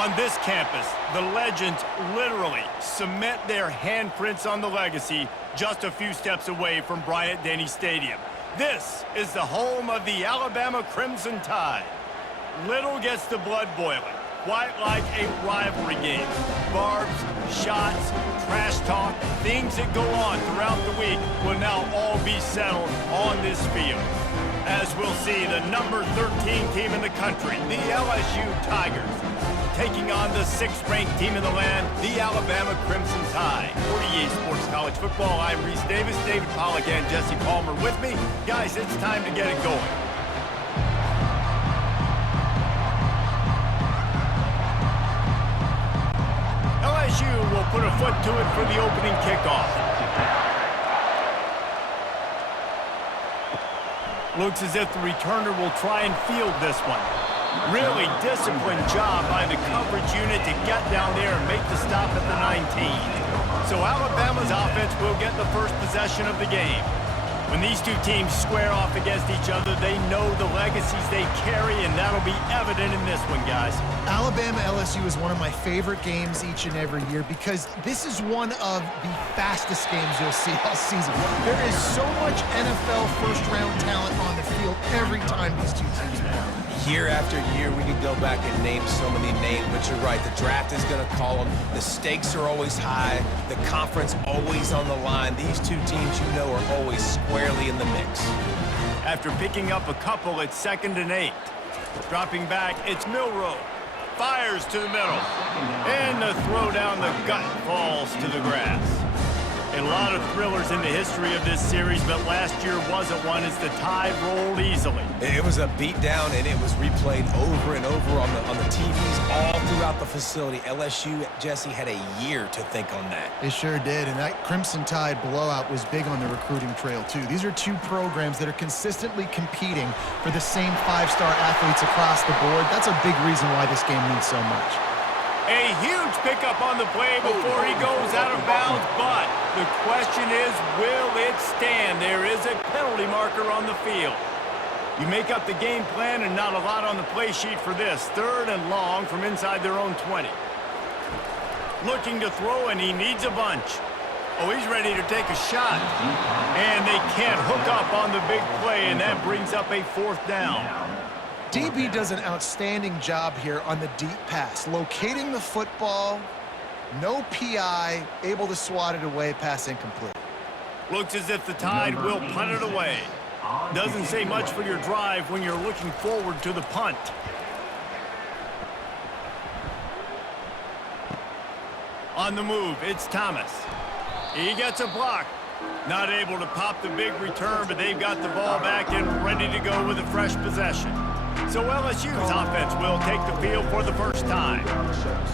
On this campus, the legends literally cement their handprints on the legacy just a few steps away from Bryant-Denny Stadium. This is the home of the Alabama Crimson Tide. Little gets the blood boiling, quite like a rivalry game. Barbs, shots, trash talk, things that go on throughout the week will now all be settled on this field. As we'll see, the number 13 team in the country, the LSU Tigers, taking on the 6th-ranked team in the land, the Alabama Crimson Tide. 48 Sports College Football, I'm Reese Davis, David Pollack, and Jesse Palmer with me. Guys, it's time to get it going. LSU will put a foot to it for the opening kickoff. Looks as if the returner will try and field this one. Really disciplined job by the coverage unit to get down there and make the stop at the 19. So Alabama's offense will get the first possession of the game. When these two teams square off against each other, they know the legacies they carry, and that'll be evident in this one, guys. Alabama-LSU is one of my favorite games each and every year because this is one of the fastest games you'll see all season. There is so much NFL first-round talent on the field every time these two teams play. Year after year, we could go back and name so many names, but you're right. The draft is going to call them. The stakes are always high. The conference always on the line. These two teams, you know, are always squarely in the mix. After picking up a couple, it's 2nd and 8. Dropping back, it's Milroe. Fires to the middle. And the throw down the gut falls to the grass. A lot of thrillers in the history of this series, but last year wasn't one as the Tide rolled easily. It was a beatdown, and it was replayed over and over on the TVs all throughout the facility. LSU, Jesse, had a year to think on that. They sure did, and that Crimson Tide blowout was big on the recruiting trail, too. These are two programs that are consistently competing for the same 5-star athletes across the board. That's a big reason why this game means so much. A huge pickup on the play before he goes out of bounds, but the question is, will it stand? There is a penalty marker on the field. You make up the game plan and not a lot on the play sheet for this. 3rd and long from inside their own 20. Looking to throw, and he needs a bunch. Oh, he's ready to take a shot. And they can't hook up on the big play, and that brings up a 4th down. DB does an outstanding job here on the deep pass, locating the football, no PI, able to swat it away, pass incomplete. Looks as if the Tide will punt it away. Doesn't say much for your drive when you're looking forward to the punt. On the move, it's Thomas. He gets a block. Not able to pop the big return, but they've got the ball back and ready to go with a fresh possession. So LSU's offense will take the field for the first time.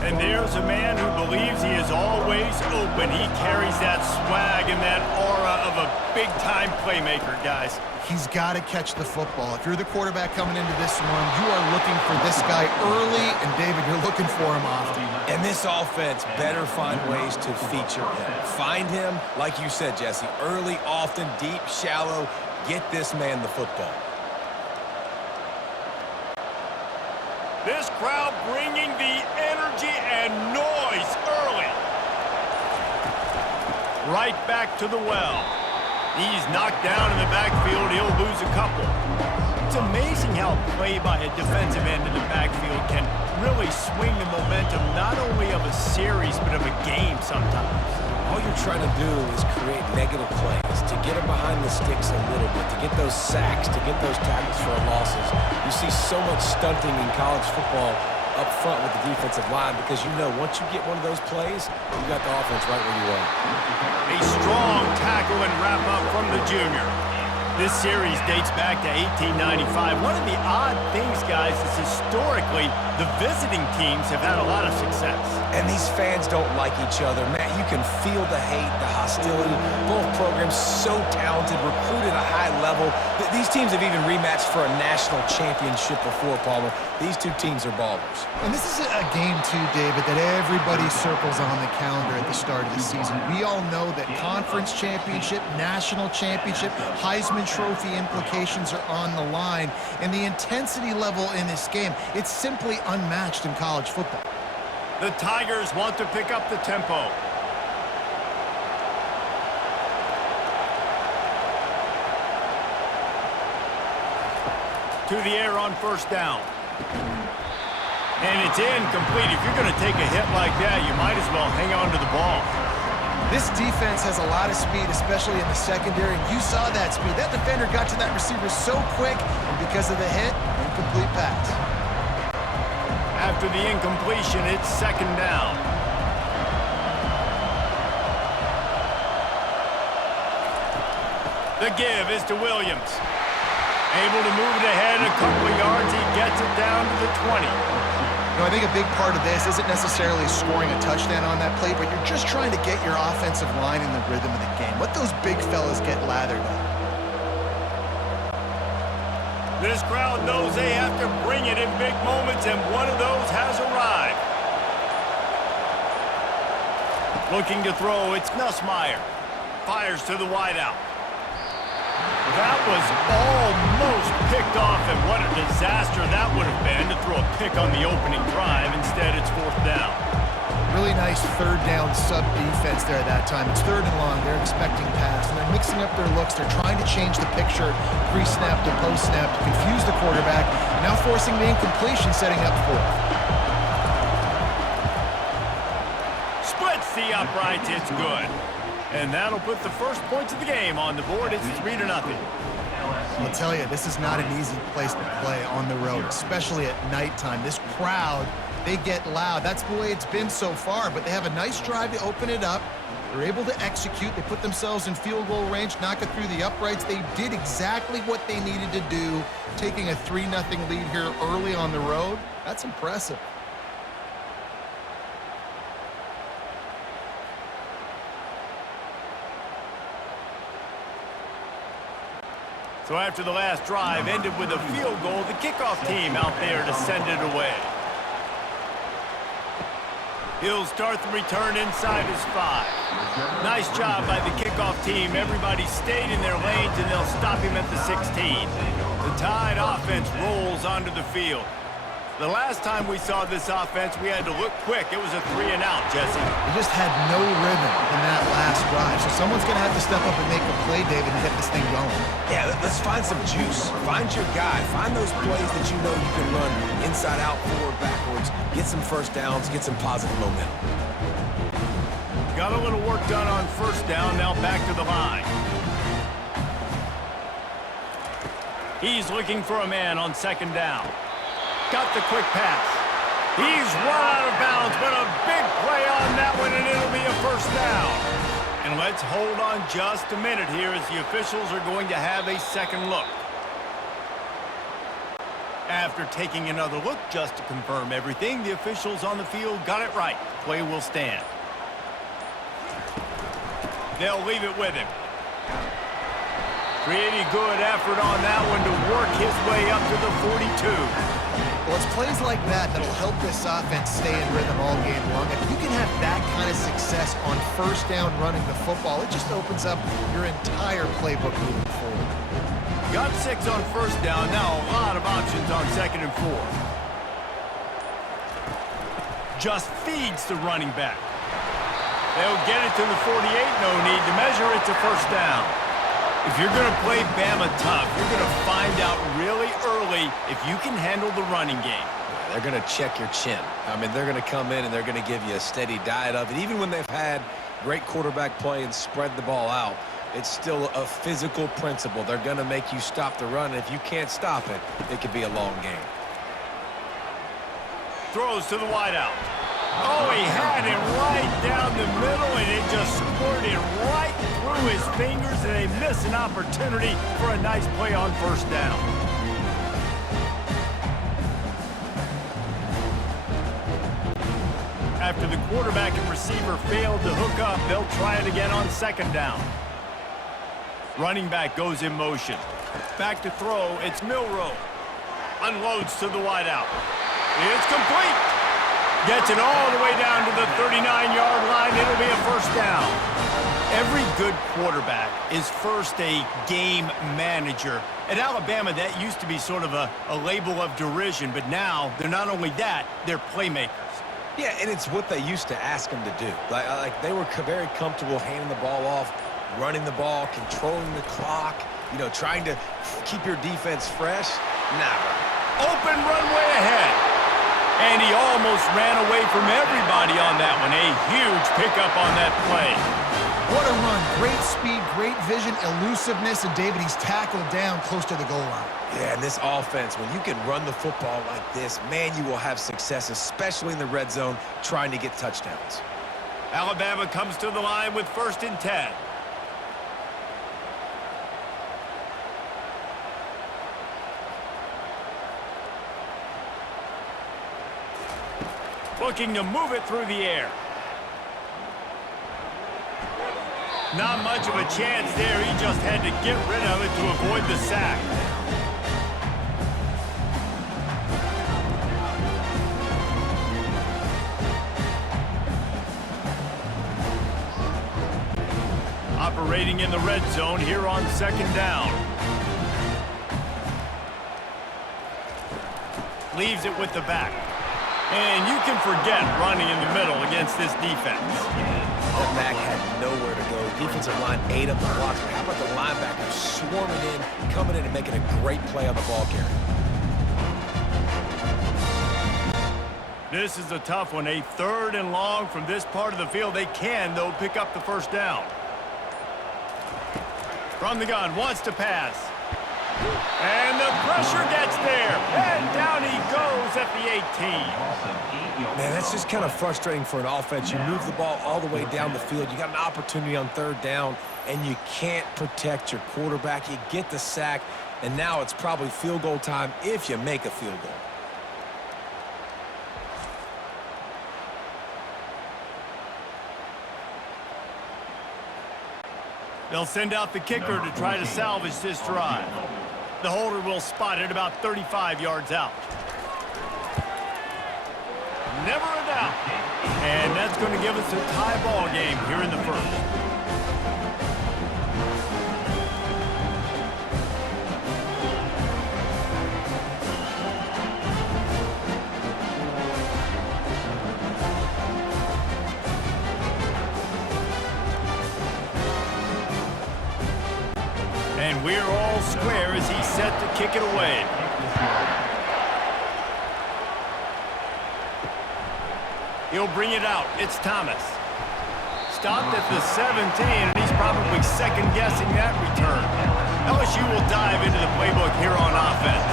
And there's a man who believes he is always open. He carries that swag and that aura of a big-time playmaker, guys. He's got to catch the football. If you're the quarterback coming into this one, you are looking for this guy early, and David, you're looking for him often. And this offense better find ways to feature him. Find him, like you said, Jesse, early, often, deep, shallow. Get this man the football. This crowd bringing the energy and noise early. Right back to the well. He's knocked down in the backfield. He'll lose a couple. It's amazing how play by a defensive end in the backfield can really swing the momentum not only of a series but of a game sometimes. All you're trying to do is create negative plays, to get them behind the sticks a little bit, to get those sacks, to get those tackles for losses. You see so much stunting in college football up front with the defensive line because you know once you get one of those plays, you got the offense right where you want. A strong tackle and wrap-up from the junior. This series dates back to 1895. One of the odd things, guys, is historically the visiting teams have had a lot of success. And these fans don't like each other. Man, you can feel the hate, the hostility. Both programs so talented, recruited at a high level. These teams have even rematched for a national championship before, Palmer. These two teams are ballers. And this is a game, too, David, that everybody circles on the calendar at the start of the season. We all know that conference championship, national championship, Heisman Trophy implications are on the line. And the intensity level in this game, it's simply unmatched in college football. The Tigers want to pick up the tempo. To the air on first down. And it's incomplete. If you're going to take a hit like that, you might as well hang on to the ball. This defense has a lot of speed, especially in the secondary. You saw that speed. That defender got to that receiver so quick, and because of the hit, incomplete pass. After the incompletion, it's second down. The give is to Williams. Able to move it ahead a couple of yards. He gets it down to the 20. You know, I think a big part of this isn't necessarily scoring a touchdown on that play, but you're just trying to get your offensive line in the rhythm of the game. Let those big fellas get lathered up. This crowd knows they have to bring it in big moments, and one of those has arrived. Looking to throw, it's Nussmeier. Fires to the wideout. That was almost picked off, and what a disaster that would have been to throw a pick on the opening drive. Instead, it's fourth down. Really nice third down sub-defense there at that time. It's third and long. They're expecting pass, and they're mixing up their looks. They're trying to change the picture pre-snap to post-snap to confuse the quarterback, and now forcing the incompletion, setting up fourth. Splits the uprights. It's good. And that'll put the first points of the game on the board. It's 3-0. I'll tell you, this is not an easy place to play on the road, especially at nighttime. This crowd, they get loud. That's the way it's been so far, but they have a nice drive to open it up. They're able to execute. They put themselves in field goal range, knock it through the uprights. They did exactly what they needed to do, taking a 3-0 lead here early on the road. That's impressive. So after the last drive ended with a field goal, the kickoff team out there to send it away. He'll start the return inside his 5. Nice job by the kickoff team. Everybody stayed in their lanes, and they'll stop him at the 16. The Tide offense rolls onto the field. The last time we saw this offense, we had to look quick. It was a 3-and-out, Jesse. They just had no rhythm in that last drive. So someone's going to have to step up and make a play, David, and get this thing going. Yeah, let's find some juice. Find your guy. Find those plays that you know you can run inside out, forward, backwards. Get some first downs. Get some positive momentum. Got a little work done on first down. Now back to the line. He's looking for a man on second down. Got the quick pass. He's run out of bounds, but a big play on that one, and it'll be a first down. And let's hold on just a minute here as the officials are going to have a second look. After taking another look just to confirm everything, the officials on the field got it right. Play will stand. They'll leave it with him. Pretty good effort on that one to work his way up to the 42. Well, it's plays like that that'll help this offense stay in rhythm all game long. If you can have that kind of success on first down running the football, it just opens up your entire playbook moving forward. Got 6 on first down. Now a lot of options on second and 4. Just feeds the running back. They'll get it to the 48. No need to measure it to first down. If you're going to play Bama tough, you're going to find out really early if you can handle the running game. They're going to check your chin. I mean, they're going to come in and they're going to give you a steady diet of it. Even when they've had great quarterback play and spread the ball out, it's still a physical principle. They're going to make you stop the run. And if you can't stop it, it could be a long game. Throws to the wideout. Oh, he had it right down the middle, and it just squirted right through his fingers, and they miss an opportunity for a nice play on first down. After the quarterback and receiver failed to hook up, they'll try it again on second down. Running back goes in motion. Back to throw, it's Milroe. Unloads to the wideout. It's complete. Gets it all the way down to the 39-yard line. It'll be a first down. Every good quarterback is first a game manager. At Alabama, that used to be sort of a label of derision, but now they're not only that, they're playmakers. Yeah, and it's what they used to ask them to do. Like they were very comfortable handing the ball off, running the ball, controlling the clock, you know, trying to keep your defense fresh. Nah. Open runway ahead. And he almost ran away from everybody on that one. A huge pickup on that play. What a run. Great speed, great vision, elusiveness, and David, he's tackled down close to the goal line. Yeah, and this offense, when you can run the football like this, man, you will have success, especially in the red zone, trying to get touchdowns. Alabama comes to the line with 1st and 10. Looking to move it through the air. Not much of a chance there. He just had to get rid of it to avoid the sack. Operating in the red zone here on 2nd down. Leaves it with the back. And you can forget running in the middle against this defense. The back had nowhere to go. Defensive line ate up the blocks. But how about the linebackers swarming in, coming in and making a great play on the ball carrier? This is a tough one. A 3rd and long from this part of the field. They can, though, pick up the 1st down. From the gun, wants to pass. And the pressure gets there. And down he goes at the 18. Man, that's just kind of frustrating for an offense. You move the ball all the way down the field. You got an opportunity on 3rd down, and you can't protect your quarterback. You get the sack, and now it's probably field goal time if you make a field goal. They'll send out the kicker to try to salvage this drive. The holder will spot it about 35 yards out. Never a doubt. And that's going to give us a tie ball game here in the 1st. And we're all square as he's set to kick it away. He'll bring it out. It's Thomas. Stopped at the 17, and he's probably second-guessing that return. LSU will dive into the playbook here on offense.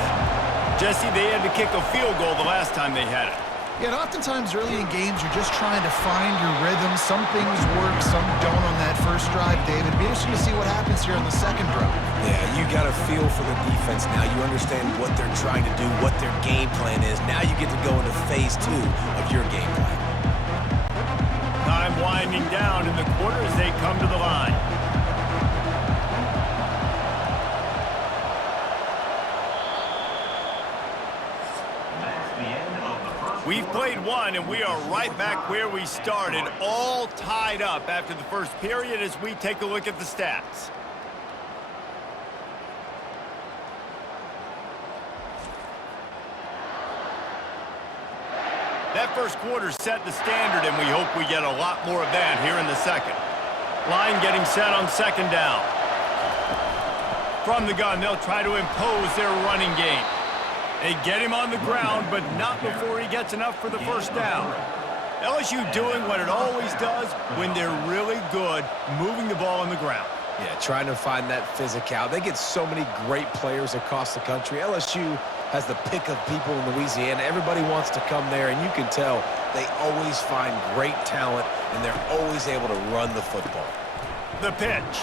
Jesse, they had to kick a field goal the last time they had it. Yeah, and oftentimes early in games, you're just trying to find your rhythm. Some things work, some don't on that first drive, David. Be interesting to see what happens here on the 2nd drive. Yeah, you got a feel for the defense now. You understand what they're trying to do, what their game plan is. Now you get to go into phase 2 of your game plan. Time winding down in the quarter as they come to the line. We've played one, and we are right back where we started, all tied up after the first period as we take a look at the stats. That first quarter set the standard, and we hope we get a lot more of that here in the 2nd. Line getting set on 2nd down. From the gun, they'll try to impose their running game. They get him on the ground, but not before he gets enough for the 1st down. LSU doing what it always does when they're really good, moving the ball on the ground. Yeah, trying to find that physical. They get so many great players across the country. LSU has the pick of people in Louisiana. Everybody wants to come there, and you can tell they always find great talent, and they're always able to run the football. The pitch.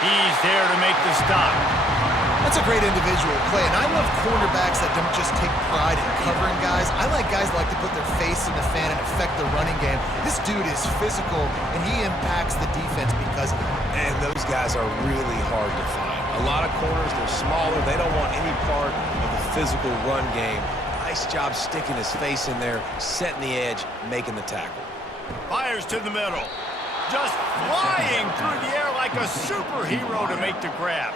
He's there to make the stop. That's a great individual play, and I love cornerbacks that don't just take pride in covering guys. I like guys that like to put their face in the fan and affect the running game. This dude is physical, and he impacts the defense because of it. And those guys are really hard to find. A lot of corners, they're smaller. They don't want any part of the physical run game. Nice job sticking his face in there, setting the edge, making the tackle. Fires to the middle. Just flying through the air like a superhero to make the grab.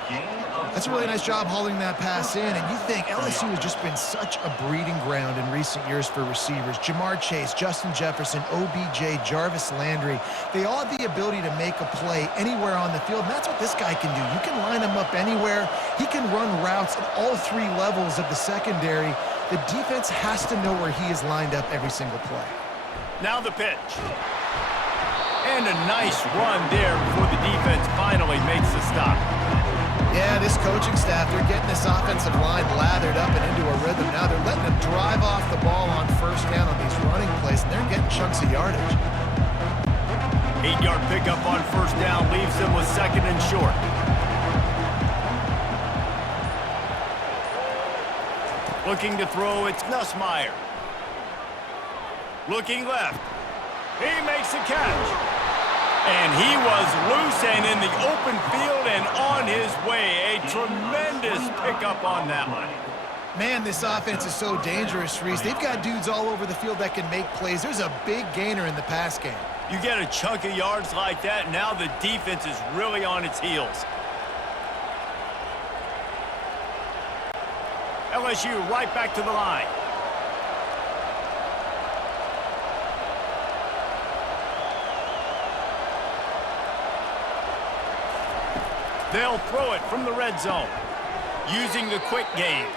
That's a really nice job holding that pass in, and you think LSU has just been such a breeding ground in recent years for receivers. Jamar Chase, Justin Jefferson, OBJ, Jarvis Landry, they all have the ability to make a play anywhere on the field, and that's what this guy can do. You can line him up anywhere. He can run routes at all three levels of the secondary. The defense has to know where he is lined up every single play. Now the pitch. And a nice run there before the defense finally makes the stop. Yeah, this coaching staff, they're getting this offensive line lathered up and into a rhythm. Now they're letting them drive off the ball on first down on these running plays, and they're getting chunks of yardage. 8-yard pickup on first down leaves them with second and short. Looking to throw, it's Nussmeier. Looking left. He makes a catch. And he was loose and in the open field and on his way. A tremendous pickup on that one. Man, this offense is so dangerous, Reese. They've got dudes all over the field that can make plays. There's a big gainer in the pass game. You get a chunk of yards like that, now the defense is really on its heels. LSU right back to the line. They'll throw it from the red zone, using the quick game.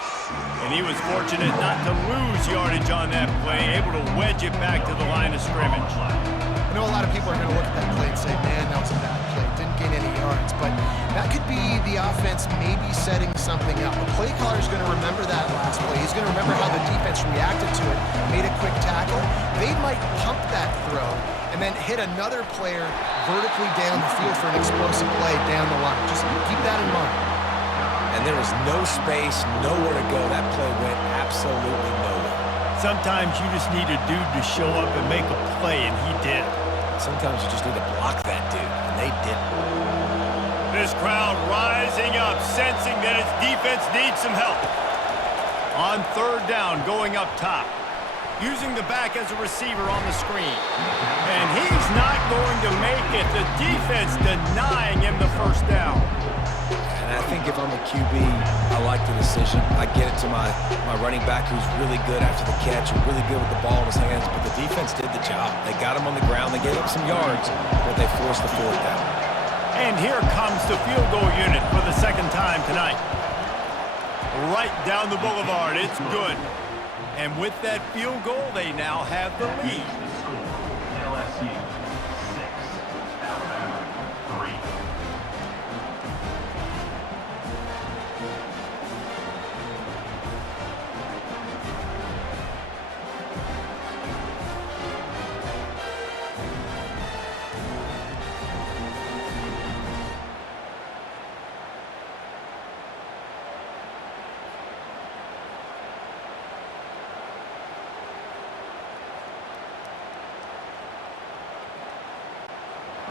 And he was fortunate not to lose yardage on that play, able to wedge it back to the line of scrimmage. I know a lot of people are going to look at that play and say, man, that was a bad play. Didn't gain any yards. But that could be the offense maybe setting something up. The play caller is going to remember that last play. He's going to remember how the defense reacted to it, made a quick tackle. They might pump that throw and then hit another player vertically down the field for an explosive play down the line. Just keep that in mind. And there was no space, nowhere to go. That play went absolutely nowhere. Sometimes you just need a dude to show up and make a play, and he did. Sometimes you just need to block that dude, and they didn't. This crowd rising up, sensing that its defense needs some help. On third down, going up top. Using the back as a receiver on the screen. And he's not going to make it. The defense denying him the first down. And I think if I'm a QB, I like the decision. I get it to my running back who's really good after the catch and really good with the ball in his hands, but the defense did the job. They got him on the ground. They gave up some yards, but they forced the fourth down. And here comes the field goal unit for the second time tonight. Right down the boulevard. It's good. And with that field goal, they now have the lead. LSU 6, Alabama 3.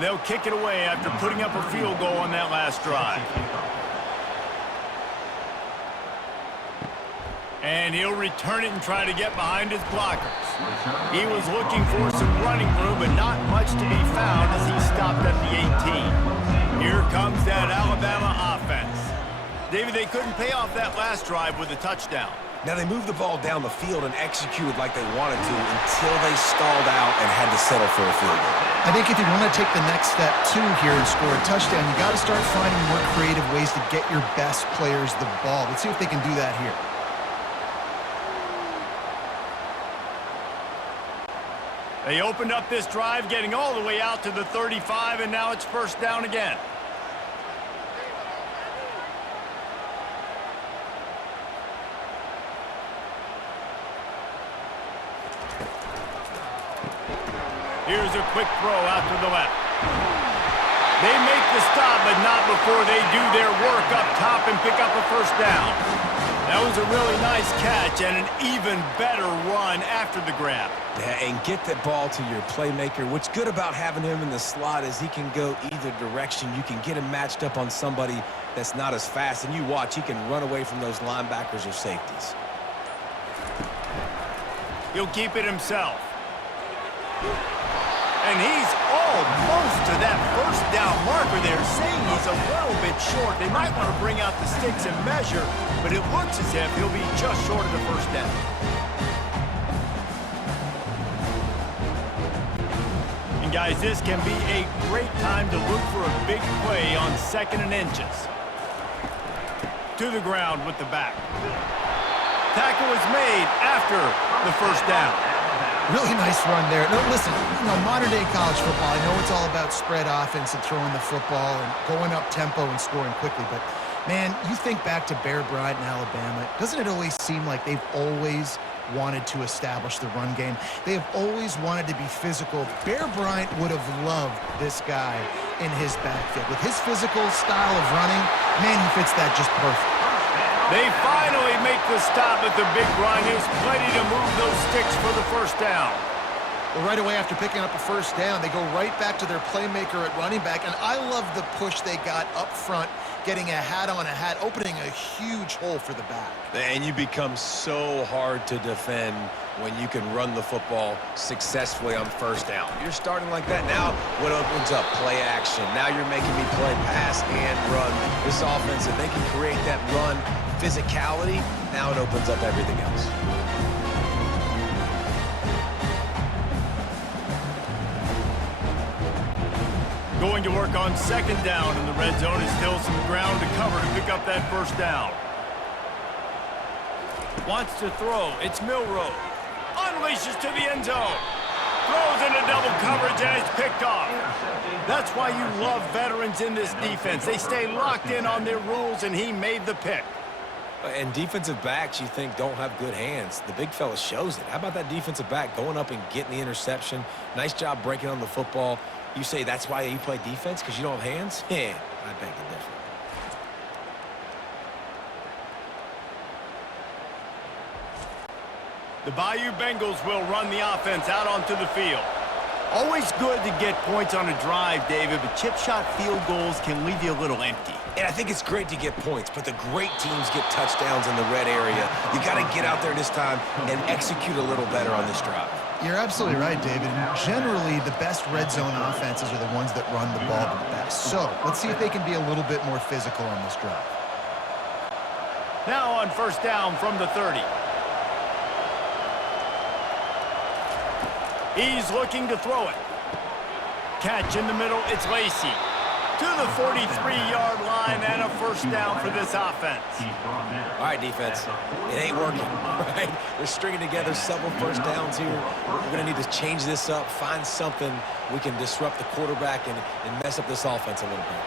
They'll kick it away after putting up a field goal on that last drive. And he'll return it and try to get behind his blockers. He was looking for some running room, but not much to be found as he stopped at the 18. Here comes that Alabama offense. David, they couldn't pay off that last drive with a touchdown. Now, they moved the ball down the field and executed like they wanted to until they stalled out and had to settle for a field goal. I think if you want to take the next step, too, here and score a touchdown, you got to start finding more creative ways to get your best players the ball. Let's see if they can do that here. They opened up this drive, getting all the way out to the 35, and now it's first down again. Here's a quick throw out to the left. They make the stop, but not before they do their work up top and pick up a first down. That was a really nice catch and an even better run after the grab. Yeah, and get that ball to your playmaker. What's good about having him in the slot is he can go either direction. You can get him matched up on somebody that's not as fast, and you watch, he can run away from those linebackers or safeties. He'll keep it himself. And he's almost to that first down marker there, saying he's a little bit short. They might want to bring out the sticks and measure, but it looks as if he'll be just short of the first down. And guys, this can be a great time to look for a big play on 2nd and inches. To the ground with the back. Tackle is made after the first down. Really nice run there. No, listen, modern-day college football, I know it's all about spread offense and throwing the football and going up tempo and scoring quickly, but, man, you think back to Bear Bryant in Alabama, doesn't it always seem like they've always wanted to establish the run game? They have always wanted to be physical. Bear Bryant would have loved this guy in his backfield. With his physical style of running, man, he fits that just perfect. They finally make the stop at the big run. He's plenty to move those sticks for the first down. Well, right away after picking up a first down, they go right back to their playmaker at running back, and I love the push they got up front, getting a hat on a hat, opening a huge hole for the back. And you become so hard to defend when you can run the football successfully on first down. You're starting like that. Now what opens up? Play action. Now you're making me play pass and run. This offense, if they can create that run physicality, now it opens up everything else. Going to work on 2nd down in the red zone. Is still some ground to cover to pick up that first down. Wants to throw. It's Milroe. Unleashes to the end zone. Throws into double coverage and it's picked off. That's why you love veterans in this defense. They stay locked in on their rules, and he made the pick. And defensive backs, you think, don't have good hands. The big fella shows it. How about that defensive back going up and getting the interception? Nice job breaking on the football. You say that's why you play defense, because you don't have hands? Yeah, I beg to differ. The Bayou Bengals will run the offense out onto the field. Always good to get points on a drive, David, but chip shot field goals can leave you a little empty. And I think it's great to get points, but the great teams get touchdowns in the red area. You got to get out there this time and execute a little better on this drive. You're absolutely right, David. Generally, the best red zone offenses are the ones that run the ball the best. So let's see if they can be a little bit more physical on this drive. Now on first down from the 30. He's looking to throw it. Catch in the middle, it's Lacey. To the 43-yard line and a first down for this offense. All right, defense. It ain't working, right? They're stringing together several first downs here. We're going to need to change this up, find something we can disrupt the quarterback and mess up this offense a little bit.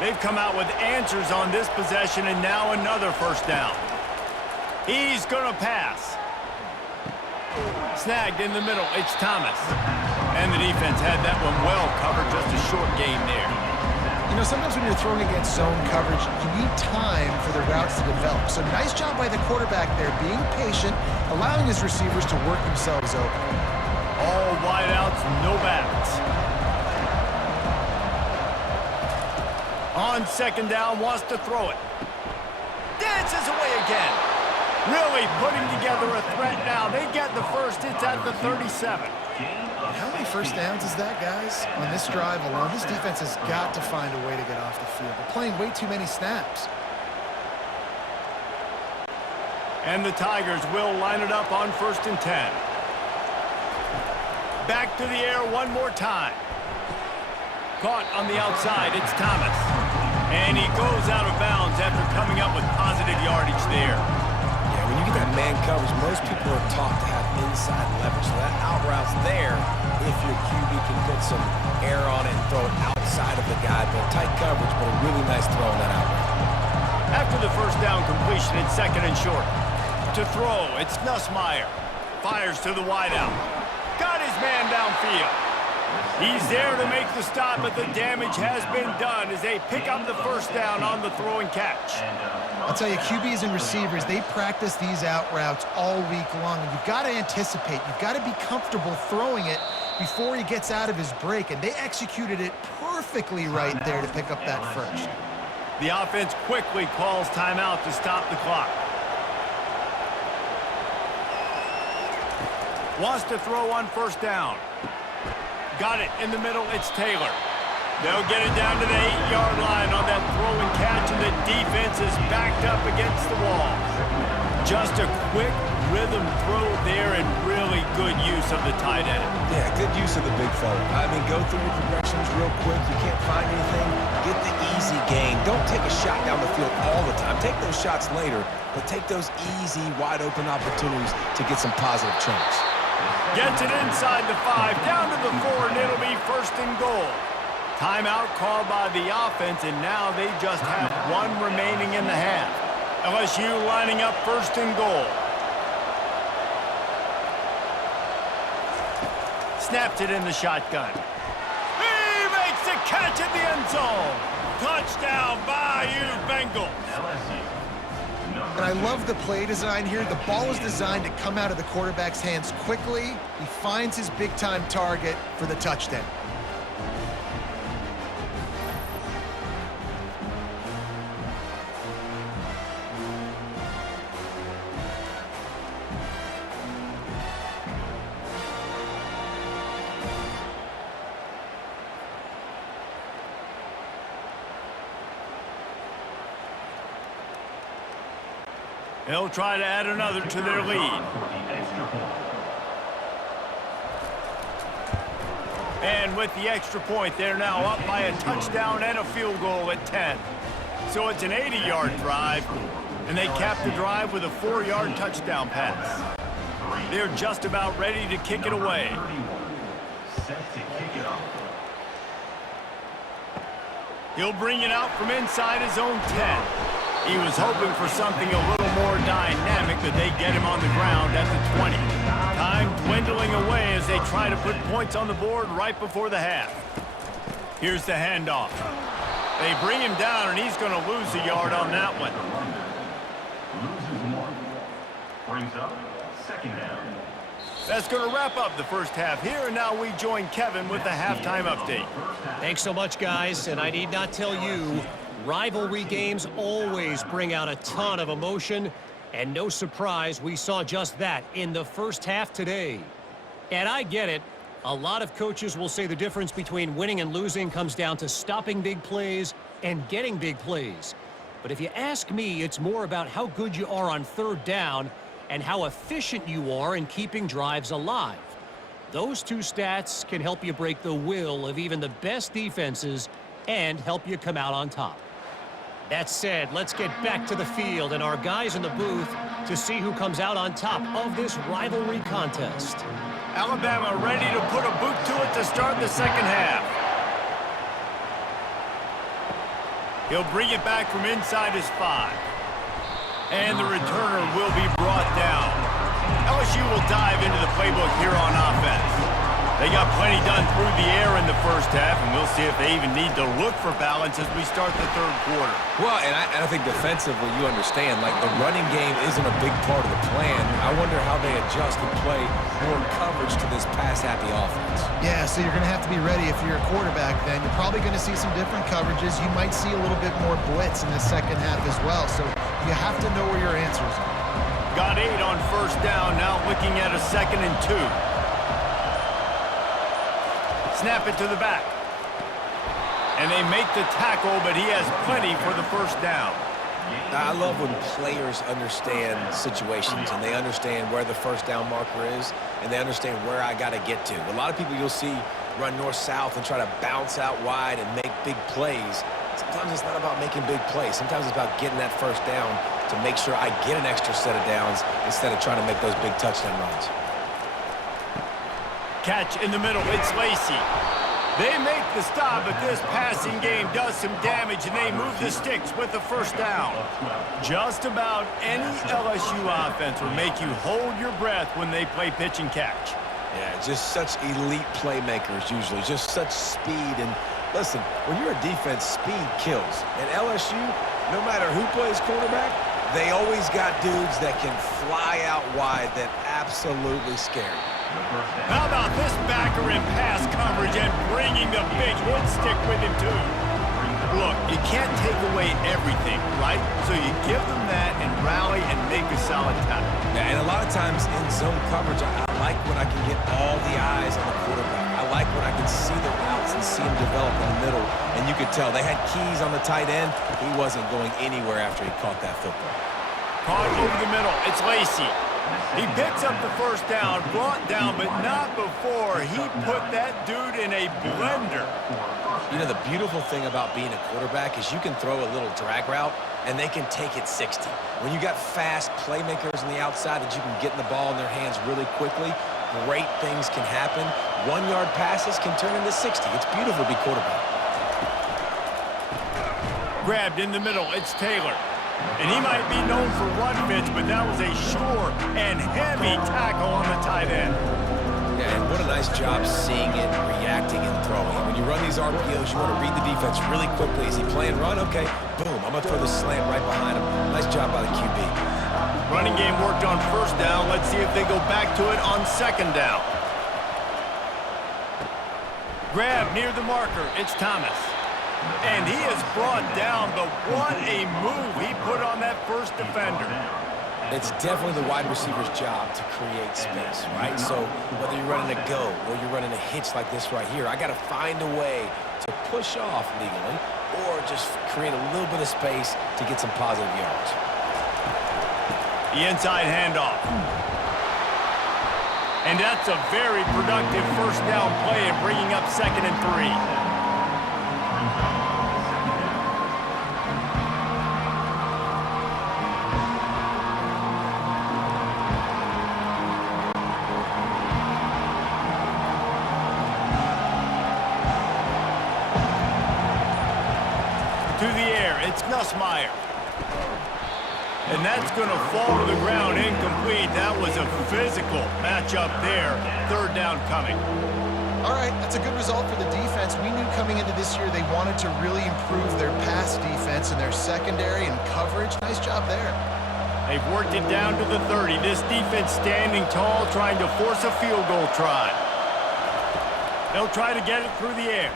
They've come out with answers on this possession, and now another first down. He's going to pass. Snagged in the middle, it's Thomas. And the defense had that one well covered, just a short gain there. You know, sometimes when you're throwing against zone coverage, you need time for the routes to develop. So nice job by the quarterback there, being patient, allowing his receivers to work themselves open. All wideouts, no backs. On second down, wants to throw it. Dances away again. Really putting together a threat now. They get the first. It's at the 37. How many first downs is that, guys? On this drive alone, this defense has got to find a way to get off the field. They're playing way too many snaps. And the Tigers will line it up on 1st and 10. Back to the air one more time. Caught on the outside. It's Thomas. And he goes out of bounds after coming up with positive yardage there. When you get that man coverage, most people are taught to have inside leverage. So that out route's there if your QB can put some air on it and throw it outside of the guy. But tight coverage, but a really nice throw on that out route. After the first down completion, it's 2nd and short. To throw, it's Nussmeier. Fires to the wideout. Got his man downfield. He's there to make the stop, but the damage has been done as they pick up the first down on the throw and catch. I'll tell you, QBs and receivers, they practice these out routes all week long. And you've got to anticipate. You've got to be comfortable throwing it before he gets out of his break. And they executed it perfectly right there to pick up that first. The offense quickly calls timeout to stop the clock. Wants to throw on first down. Got it in the middle. It's Taylor. They'll get it down to the 8-yard line on that throw and catch, and the defense is backed up against the wall. Just a quick rhythm throw there and really good use of the tight end. Yeah, good use of the big fella. I mean, go through your progressions real quick. You can't find anything. Get the easy gain. Don't take a shot down the field all the time. Take those shots later, but take those easy, wide-open opportunities to get some positive chunks. Gets it inside the 5, down to the 4, and it'll be 1st and goal. Timeout called by the offense, and now they just have 1 remaining in the half. LSU lining up 1st and goal. Snaps it in the shotgun. He makes the catch at the end zone. Touchdown, Bayou Bengals. And I love the play design here. The ball is designed to come out of the quarterback's hands quickly. He finds his big-time target for the touchdown. They'll try to add another to their lead. And with the extra point, they're now up by a touchdown and a field goal at 10. So it's an 80-yard drive, and they cap the drive with a 4-yard touchdown pass. They're just about ready to kick it away. He'll bring it out from inside his own 10. He was hoping for something a little more dynamic, but they get him on the ground at the 20. Time dwindling away as they try to put points on the board right before the half. Here's the handoff. They bring him down, and he's going to lose a yard on that one. Loses 1. Brings up 2nd down. That's going to wrap up the first half here, and now we join Kevin with the halftime update. Thanks so much, guys, and I need not tell you, rivalry games always bring out a ton of emotion, and no surprise, we saw just that in the first half today. And I get it. A lot of coaches will say the difference between winning and losing comes down to stopping big plays and getting big plays. But if you ask me, it's more about how good you are on 3rd down and how efficient you are in keeping drives alive. Those 2 stats can help you break the will of even the best defenses and help you come out on top. That said, let's get back to the field and our guys in the booth to see who comes out on top of this rivalry contest. Alabama ready to put a boot to it to start the second half. He'll bring it back from inside his 5. And the returner will be brought down. LSU will dive into the playbook here on offense. They got plenty done through the air in the first half, and we'll see if they even need to look for balance as we start the 3rd quarter. Well, and I think defensively, you understand, like the running game isn't a big part of the plan. I wonder how they adjust and play more coverage to this pass-happy offense. Yeah, so you're going to have to be ready if you're a quarterback then. You're probably going to see some different coverages. You might see a little bit more blitz in the second half as well, so you have to know where your answers are. Got 8 on 1st down, now looking at a 2nd and 2. Snap it to the back. And they make the tackle, but he has plenty for the 1st down. I love when players understand situations and they understand where the 1st down marker is and they understand where I got to get to. A lot of people you'll see run north-south and try to bounce out wide and make big plays. Sometimes it's not about making big plays. Sometimes it's about getting that 1st down to make sure I get an extra set of downs instead of trying to make those big touchdown runs. Catch in the middle, it's Lacey. They make the stop, but this passing game does some damage, and they move the sticks with the 1st down. Just about any LSU offense will make you hold your breath when they play pitch and catch. Yeah, just such elite playmakers usually, just such speed. And listen, when you're a defense, speed kills. And LSU, no matter who plays quarterback, they always got dudes that can fly out wide that absolutely scare you. How about this backer in pass coverage and bringing the big hit stick with him, too? Look, you can't take away everything, right? So you give them that and rally and make a solid tackle. Yeah, and a lot of times in zone coverage, I like when I can get all the eyes on the quarterback. I like when I can you could tell they had keys on the tight end. He wasn't going anywhere after he caught that football. Caught over the middle. It's Lacey. He picks up the first down, brought down, but not before he put that dude in a blender. You know, the beautiful thing about being a quarterback is you can throw a little drag route, and they can take it 60. When you got fast playmakers on the outside that you can get the ball in their hands really quickly, great things can happen. 1-yard passes can turn into 60. It's beautiful to be quarterback. Grabbed in the middle. It's Taylor. And he might be known for run fits, but that was a sure and heavy tackle on the tight end. Yeah, and what a nice job seeing it, reacting, and throwing. When you run these RPOs, you want to read the defense really quickly. Is he playing run? Okay, boom. I'm going to throw the slant right behind him. Nice job by the QB. Running game worked on first down. Let's see if they go back to it on second down. Grab near the marker. It's Thomas. And he is brought down, but what a move he put on that first defender. It's definitely the wide receiver's job to create space, right? So whether you're running a go or you're running a hitch like this right here, I got to find a way to push off legally or just create a little bit of space to get some positive yards. The inside handoff. And that's a very productive first down play and bringing up 2nd and 3. To the air, it's Nussmeier. And that's going to fall to the ground incomplete. That was a physical matchup there. 3rd down coming. All right, that's a good result for the defense. We knew coming into this year they wanted to really improve their pass defense and their secondary and coverage. Nice job there. They've worked it down to the 30. This defense standing tall, trying to force a field goal try. They'll try to get it through the air.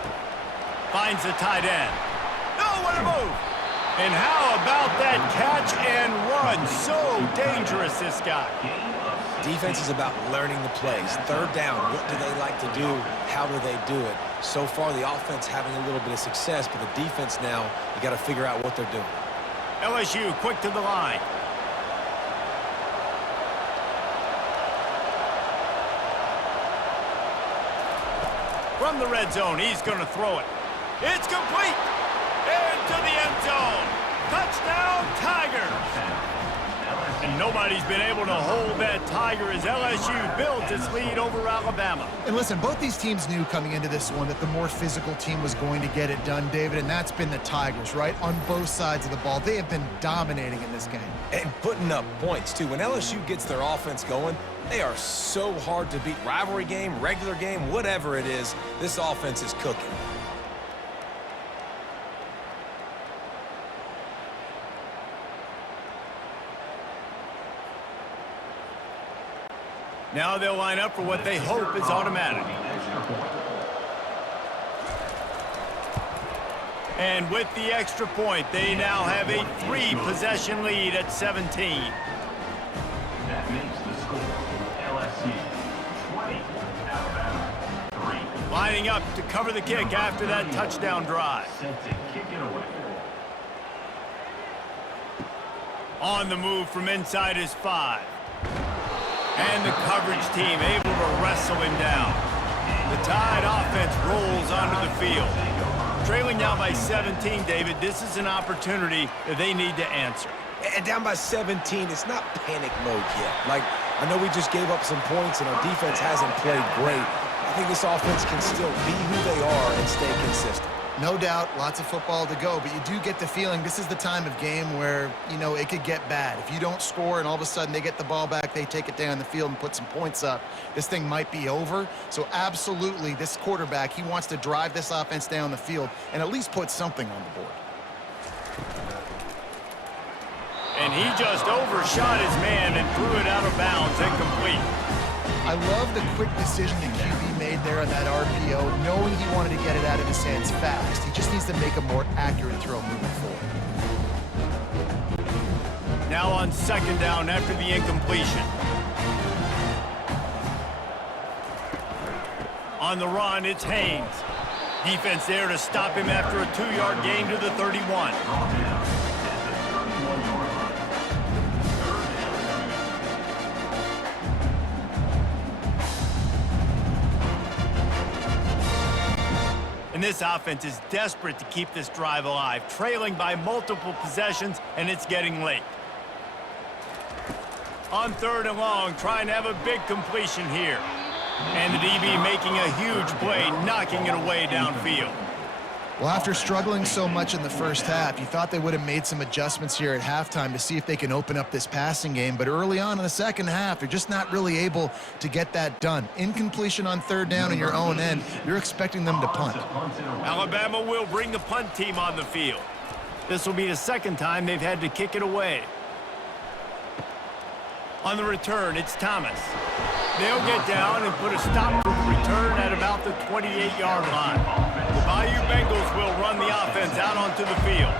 Finds the tight end. Oh, what a move! And how about that catch and run? So dangerous, this guy. Defense is about learning the plays. 3rd down, what do they like to do? How do they do it? So far, the offense having a little bit of success, but the defense now, you got to figure out what they're doing. LSU quick to the line. From the red zone, he's going to throw it. It's complete. Into the end zone. Touchdown, Tigers. And nobody's been able to hold that Tiger as LSU builds its lead over Alabama. And listen, both these teams knew coming into this one that the more physical team was going to get it done, David, and that's been the Tigers, right? On both sides of the ball. They have been dominating in this game. And putting up points, too. When LSU gets their offense going, they are so hard to beat. Rivalry game, regular game, whatever it is, this offense is cooking. Now they'll line up for what they hope is automatic. And with the extra point, they now have a 3-possession lead at 17. That makes the score LSU 20, Alabama 3. Lining up to cover the kick after that touchdown drive. Set to kick it away. On the move from inside his 5. And the coverage team able to wrestle him down. The Tide offense rolls onto the field. Trailing down by 17, David, this is an opportunity that they need to answer. And down by 17, it's not panic mode yet. Like, I know we just gave up some points and our defense hasn't played great. I think this offense can still be who they are and stay consistent. No doubt, lots of football to go, but you do get the feeling this is the time of game where, you know, it could get bad. If you don't score and all of a sudden they get the ball back, they take it down the field and put some points up, this thing might be over. So absolutely, this quarterback, he wants to drive this offense down the field and at least put something on the board. And he just overshot his man and threw it out of bounds, incomplete. I love the quick decision the QB made there on that RPO, knowing he wanted to get it out of his hands fast. He just needs to make a more accurate throw moving forward. Now on 2nd down after the incompletion. On the run, it's Haynes. Defense there to stop him after a 2-yard gain to the 31. And this offense is desperate to keep this drive alive, trailing by multiple possessions, and it's getting late. On 3rd and long, trying to have a big completion here. And the DB making a huge play, knocking it away downfield. Well, after struggling so much in the first half, you thought they would have made some adjustments here at halftime to see if they can open up this passing game. But early on in the second half, they're just not really able to get that done. Incompletion on 3rd down in your own end, you're expecting them to punt. Alabama will bring the punt team on the field. This will be the 2nd time they've had to kick it away. On the return, it's Thomas. They'll get down and put a stop to the return at about the 28-yard line. The Bayou Bengals will run the offense out onto the field.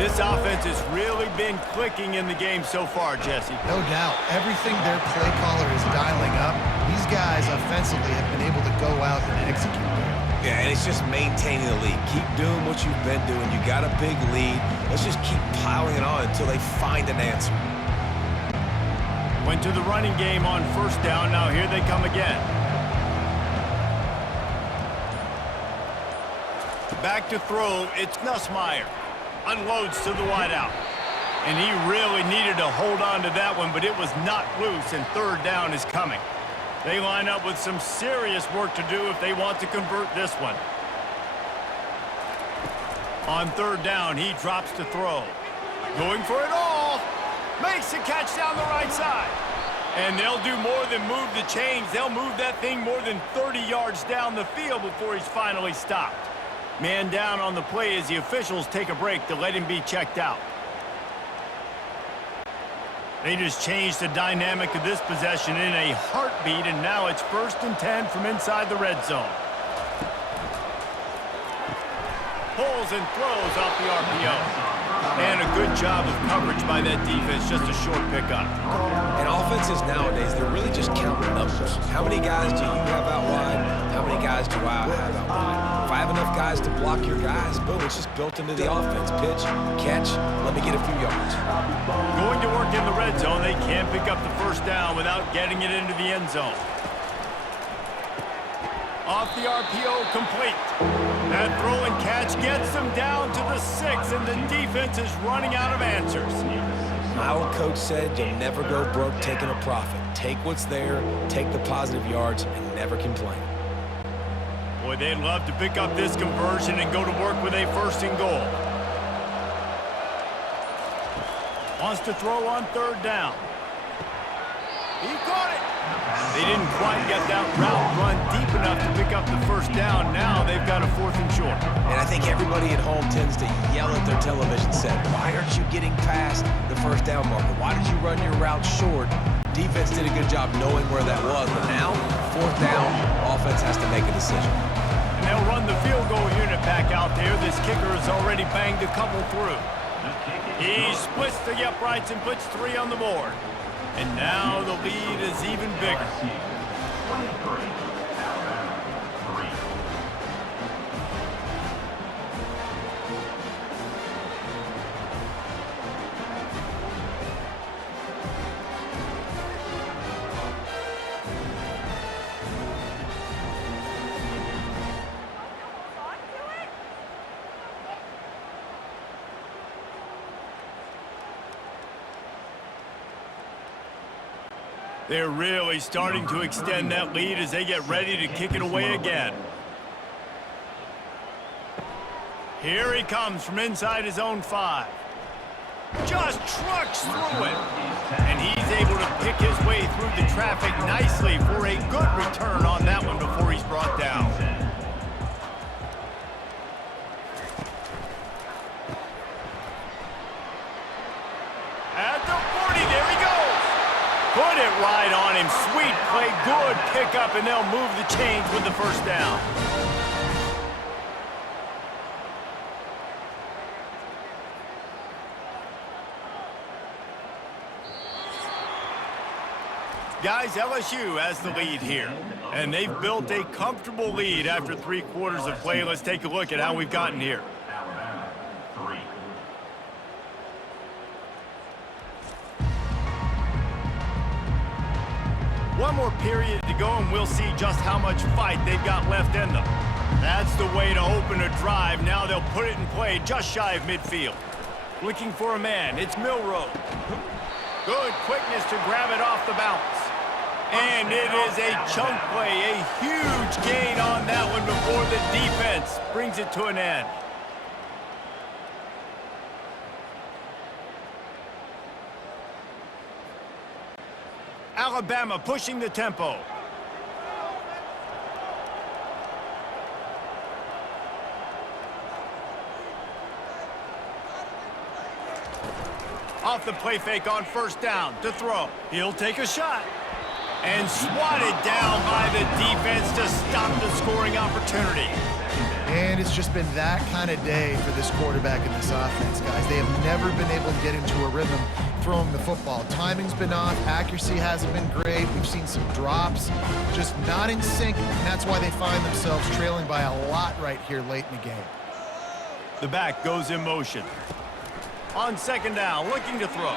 This offense has really been clicking in the game so far, Jesse. No doubt. Everything their play caller is dialing up, these guys offensively have been able to go out and execute there. Yeah, and it's just maintaining the lead. Keep doing what you've been doing. You got a big lead. Let's just keep piling it on until they find an answer. Went to the running game on 1st down. Now here they come again. Back to throw. It's Nussmeier. Unloads to the wideout. And he really needed to hold on to that one, but it was not loose, and 3rd down is coming. They line up with some serious work to do if they want to convert this one. On 3rd down, he drops to throw. Going for it all. Makes the catch down the right side. And they'll do more than move the chains. They'll move that thing more than 30 yards down the field before he's finally stopped. Man down on the play as the officials take a break to let him be checked out. They just changed the dynamic of this possession in a heartbeat, and now it's 1st and 10 from inside the red zone. Pulls and throws off the RPO. And a good job of coverage by that defense, just a short pickup. And offenses nowadays, they're really just counting numbers. How many guys do you have out wide? How many guys do I have out wide? If I have enough guys to block your guys, boom, it's just built into the offense. Pitch, catch, let me get a few yards. Going to work in the red zone, they can't pick up the 1st down without getting it into the end zone. Off the RPO, complete. That throw and catch gets them down to the 6, and the defense is running out of answers. My old coach said you'll never go broke taking a profit. Take what's there, take the positive yards, and never complain. Boy, they'd love to pick up this conversion and go to work with a 1st and goal. Wants to throw on 3rd down. He caught it. They didn't quite get that route run deep enough to pick up the 1st down. Now they've got a 4th and short. And I think everybody at home tends to yell at their television set, why aren't you getting past the 1st down marker? Why did you run your route short? Defense did a good job knowing where that was, but now, 4th down, offense has to make a decision. And they'll run the field goal unit back out there. This kicker has already banged a couple through. He splits the uprights and puts 3 on the board. And now the lead is even bigger. 23, Alabama, 3. They're really starting to extend that lead as they get ready to kick it away again. Here he comes from inside his own 5. Just trucks through it. And he's able to pick his way through the traffic nicely for a good return on that one before he's brought down. At the 40, there he goes. Put it right on him. Sweet play, good pickup, and they'll move the chains with the 1st down. Guys, LSU has the lead here, and they've built a comfortable lead after 3 quarters of play. Let's take a look at how we've gotten here. Alabama, 3. One more period to go, and we'll see just how much fight they've got left in them. That's the way to open a drive. Now they'll put it in play just shy of midfield. Looking for a man. It's Milrow. Good quickness to grab it off the bounce. And it is a chunk play, a huge gain on that one before the defense brings it to an end. Alabama pushing the tempo. Off the play fake on first down to throw. He'll take a shot. And swatted down by the defense to stop the scoring opportunity. And it's just been that kind of day for this quarterback and this offense, guys. They have never been able to get into a rhythm throwing the football. Timing's been off. Accuracy hasn't been great. We've seen some drops, just not in sync, and that's why they find themselves trailing by a lot right here late in the game. The back goes in motion. On second down, looking to throw.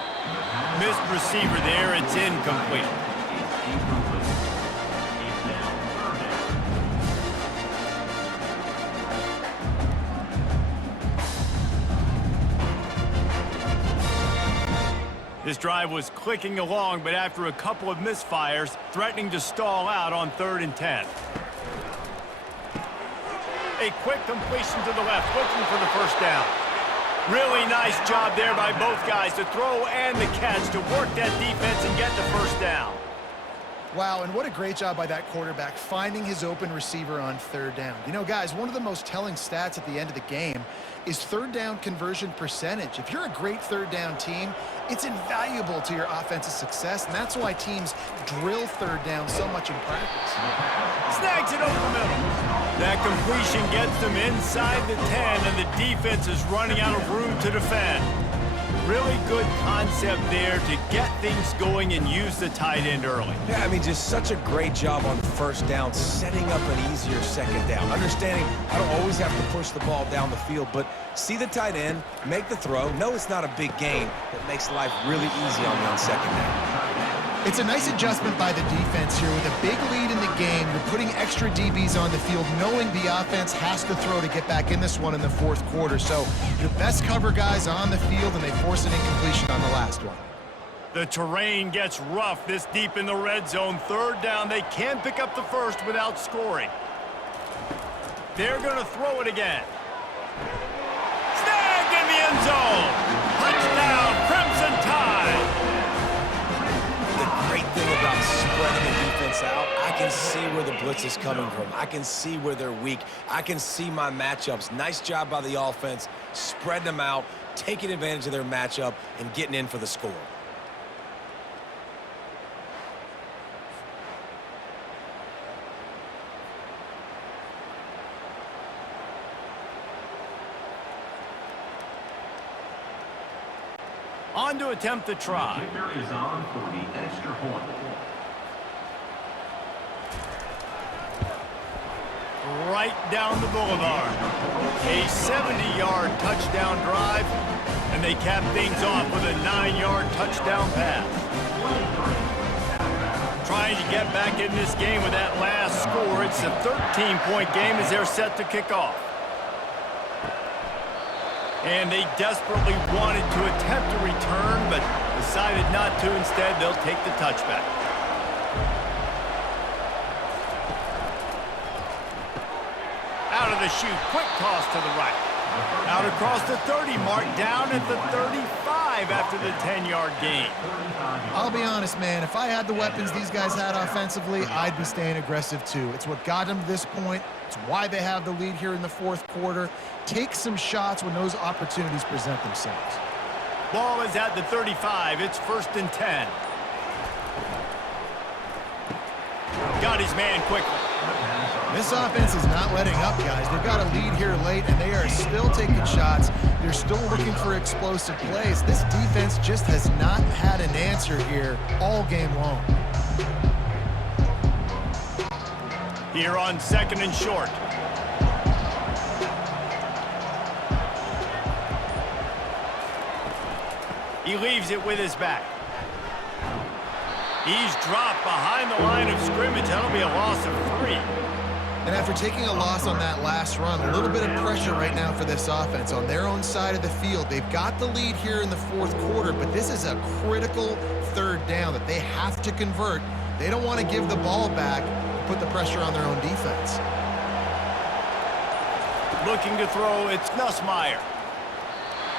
Missed receiver there. It's incomplete. This drive was clicking along, but after a couple of misfires, threatening to stall out on 3rd and 10. A quick completion to the left, looking for the first down. Really nice job there by both guys to throw and the catch to work that defense and get the first down. Wow, and what a great job by that quarterback finding his open receiver on 3rd down. You know, guys, one of the most telling stats at the end of the game is 3rd down conversion percentage. If you're a great 3rd down team, it's invaluable to your offensive success, and that's why teams drill 3rd down so much in practice. Snags it over the middle. That completion gets them inside the 10, and the defense is running out of room to defend. Really good concept there to get things going and use the tight end early. Yeah, I mean, just such a great job on first down, setting up an easier second down. Understanding I don't always have to push the ball down the field, but see the tight end, make the throw. No, it's not a big gain, but makes life really easy on me on second down. It's a nice adjustment by the defense here. With a big lead in the game, you're putting extra DBs on the field, knowing the offense has to throw to get back in this one in the 4th quarter. So your best cover guys on the field, and they force an incompletion on the last one. The terrain gets rough this deep in the red zone. 3rd down, they can't pick up the first without scoring. They're going to throw it again. Snagged in the end zone. Touchdown, Crimson Tide. Great thing about spreading the defense out, I can see where the blitz is coming from. I can see where they're weak. I can see my matchups. Nice job by the offense, spreading them out, taking advantage of their matchup, and getting in for the score. On to attempt the try. Kicker is on for the extra point. Right down the boulevard. A 70-yard touchdown drive, and they cap things off with a 9-yard touchdown pass. Trying to get back in this game with that last score. It's a 13-point game as they're set to kick off. And they desperately wanted to attempt a return, but decided not to. Instead, they'll take the touchback. Out of the chute, quick toss to the right. Out across the 30 mark, down at the 35 after the 10-yard gain. I'll be honest, man, if I had the weapons these guys had offensively, I'd be staying aggressive too. It's what got them to this point. It's why they have the lead here in the 4th quarter. Take some shots when those opportunities present themselves. Ball is at the 35. It's 1st and 10. Got his man quickly. This offense is not letting up, guys. They've got a lead here late, and they are still taking shots. They're still looking for explosive plays. This defense just has not had an answer here all game long. Here on 2nd and short. He leaves it with his back. He's dropped behind the line of scrimmage. That'll be a loss of 3. And after taking a loss on that last run, a little bit of pressure right now for this offense on their own side of the field. They've got the lead here in the 4th quarter, but this is a critical 3rd down that they have to convert. They don't want to give the ball back and put the pressure on their own defense. Looking to throw, it's Nussmeier.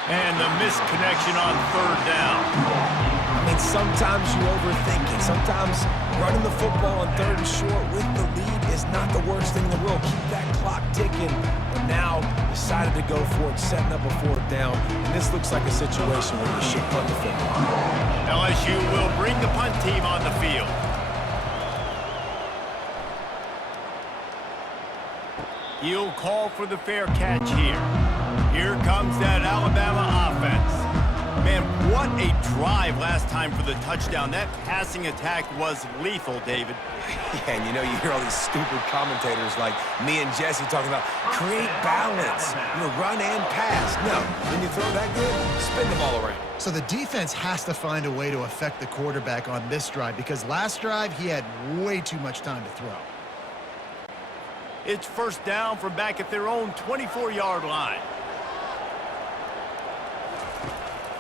And the missed connection on 3rd down. I mean, sometimes you overthink it. Sometimes running the football on 3rd and short with the lead is not the worst thing in the world. Keep that clock ticking. But now decided to go for it, setting up a 4th down. And this looks like a situation where you should punt the football. LSU will bring the punt team on the field. He'll call for the fair catch here. Here comes that Alabama offense. Man, what a drive last time for the touchdown. That passing attack was lethal, David. Yeah, and you know, you hear all these stupid commentators like me and Jesse talking about create balance, run and pass. No, when you throw that good, spin the ball around. So the defense has to find a way to affect the quarterback on this drive because last drive he had way too much time to throw. It's 1st down from back at their own 24-yard line.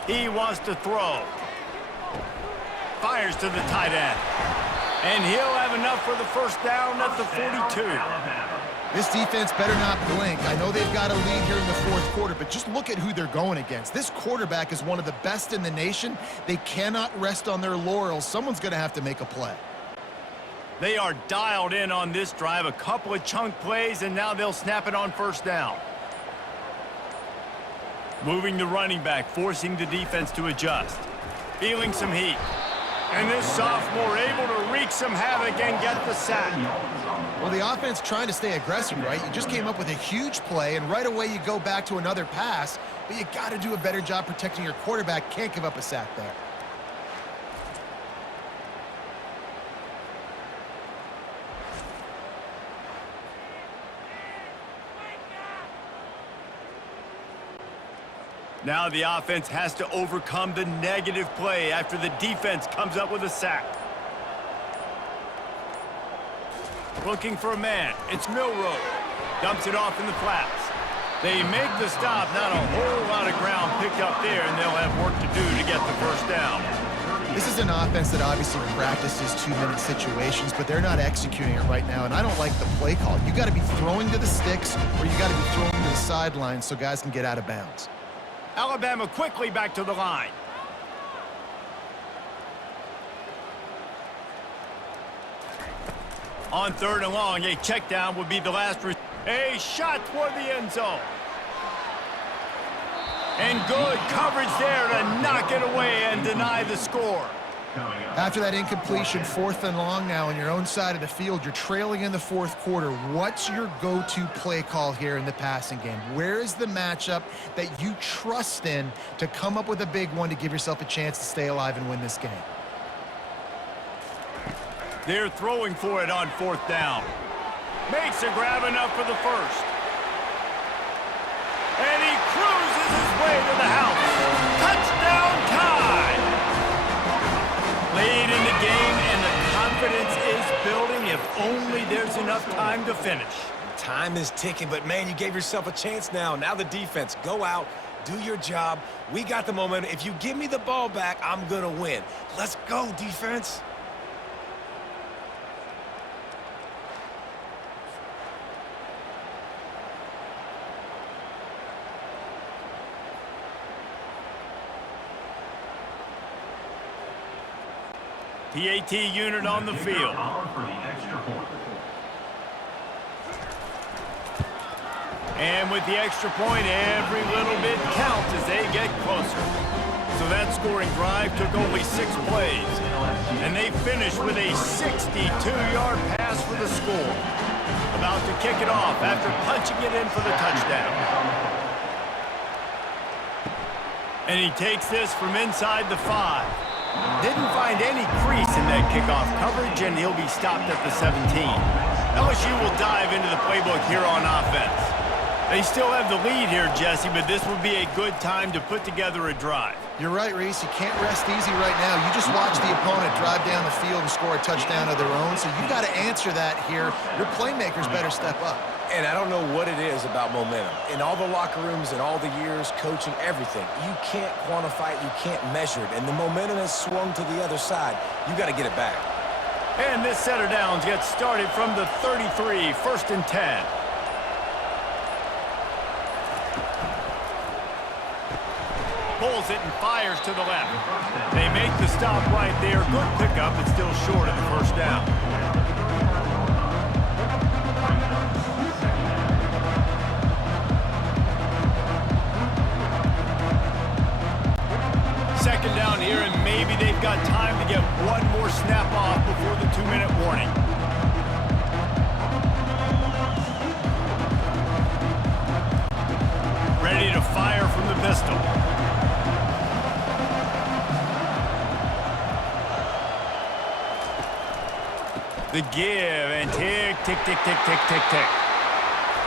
He wants to throw. Fires to the tight end. And he'll have enough for the 1st down at the 42. This defense better not blink. I know they've got a lead here in the 4th quarter, but just look at who they're going against. This quarterback is one of the best in the nation. They cannot rest on their laurels. Someone's going to have to make a play. They are dialed in on this drive. A couple of chunk plays, and now they'll snap it on 1st down. Moving the running back, forcing the defense to adjust. Feeling some heat. And this sophomore able to wreak some havoc and get the sack. Well, the offense trying to stay aggressive, right? You just came up with a huge play, and right away you go back to another pass, but you got to do a better job protecting your quarterback. Can't give up a sack there. Now the offense has to overcome the negative play after the defense comes up with a sack. Looking for a man. It's Milroe. Dumps it off in the flats. They make the stop. Not a whole lot of ground picked up there, and they'll have work to do to get the 1st down. This is an offense that obviously practices 2-minute situations, but they're not executing it right now, and I don't like the play call. You got to be throwing to the sticks, or you got to be throwing to the sidelines so guys can get out of bounds. Alabama quickly back to the line. On 3rd and long, a check down would be the last. A shot toward the end zone. And good coverage there to knock it away and deny the score. After that incompletion, 4th and long now on your own side of the field, you're trailing in the 4th quarter. What's your go-to play call here in the passing game? Where is the matchup that you trust in to come up with a big one to give yourself a chance to stay alive and win this game? They're throwing for it on 4th down. Makes a grab enough for the 1st. And he cruises his way to the house. Touchdown time! Late in the game, and the confidence is building if only there's enough time to finish. Time is ticking, but man, you gave yourself a chance now. Now the defense, go out, do your job. We got the momentum. If you give me the ball back, I'm gonna win. Let's go, defense. PAT unit on the field. And with the extra point, every little bit counts as they get closer. So that scoring drive took only 6 plays. And they finished with a 62-yard pass for the score. About to kick it off after punching it in for the touchdown. And he takes this from inside the 5. Didn't find any crease in that kickoff coverage, and he'll be stopped at the 17. LSU will dive into the playbook here on offense. They still have the lead here, Jesse, but this would be a good time to put together a drive. You're right, Reese. You can't rest easy right now. You just watch the opponent drive down the field and score a touchdown of their own, so you've got to answer that here. Your playmakers better step up. And I don't know what it is about momentum. In all the locker rooms and all the years, coaching, everything, you can't quantify it, you can't measure it. And the momentum has swung to the other side. You got to get it back. And this set of downs gets started from the 33, 1st and 10. Pulls it and fires to the left. They make the stop right there. Good pickup, but still short of the first down. Second down here, and maybe they've got time to get one more snap off before the 2-minute warning. Ready to fire from the pistol. The give, and tick, tick, tick, tick, tick, tick, tick.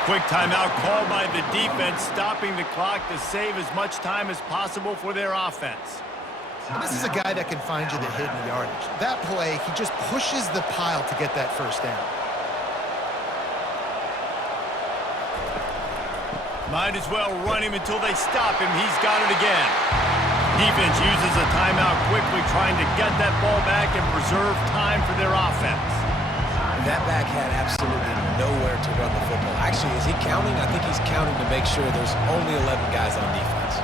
Quick timeout called by the defense, stopping the clock to save as much time as possible for their offense. And this is a guy that can find you the hidden yardage. That play, he just pushes the pile to get that first down. Might as well run him until they stop him. He's got it again. Defense uses a timeout quickly, trying to get that ball back and preserve time for their offense. That back had absolutely nowhere to run the football. Actually, is he counting? I think he's counting to make sure there's only 11 guys on defense.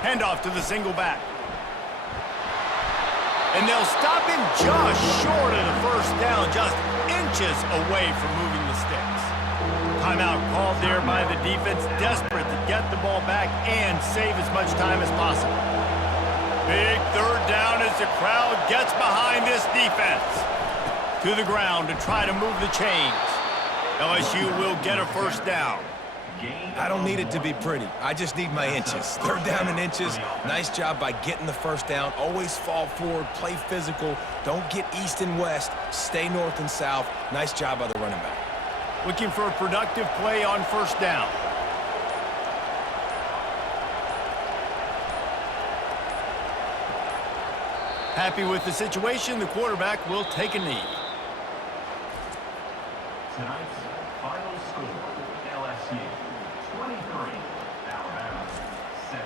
Handoff to the single back. And they'll stop him just short of the first down, just inches away from moving the sticks. Timeout called there by the defense, desperate to get the ball back and save as much time as possible. Big third down as the crowd gets behind this defense. To the ground to try to move the chains. LSU will get a first down. I don't need it to be pretty. I just need my inches. Third down and inches. Nice job by getting the first down. Always fall forward, play physical. Don't get east and west. Stay north and south. Nice job by the running back. Looking for a productive play on first down. Happy with the situation, the quarterback will take a knee. Tonight's final score, LSU 23, Alabama 17.